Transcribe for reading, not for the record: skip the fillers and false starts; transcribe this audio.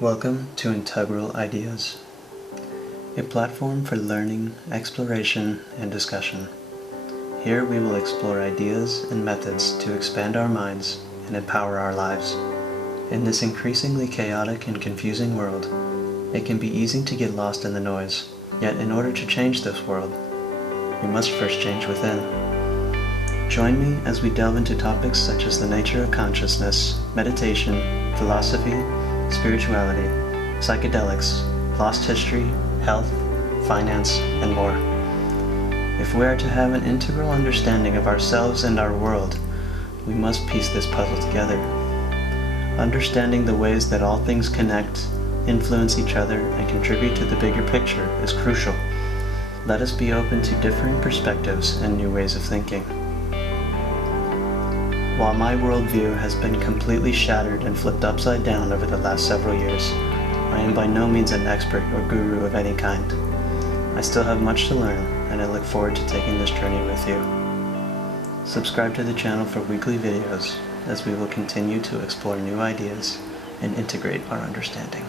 Welcome to Integral Ideas, a platform for learning, exploration, and discussion. Here we will explore ideas and methods to expand our minds and empower our lives. In this increasingly chaotic and confusing world, it can be easy to get lost in the noise. Yet in order to change this world, we must first change within. Join me as we delve into topics such as the nature of consciousness, meditation, philosophy, spirituality, psychedelics, lost history, health, finance, and more. If we are to have an integral understanding of ourselves and our world, we must piece this puzzle together. Understanding the ways that all things connect, influence each other, and contribute to the bigger picture is crucial. Let us be open to different perspectives and new ways of thinking. While my worldview has been completely shattered and flipped upside down over the last several years, I am by no means an expert or guru of any kind. I still have much to learn, and I look forward to taking this journey with you. Subscribe to the channel for weekly videos, as we will continue to explore new ideas and integrate our understanding.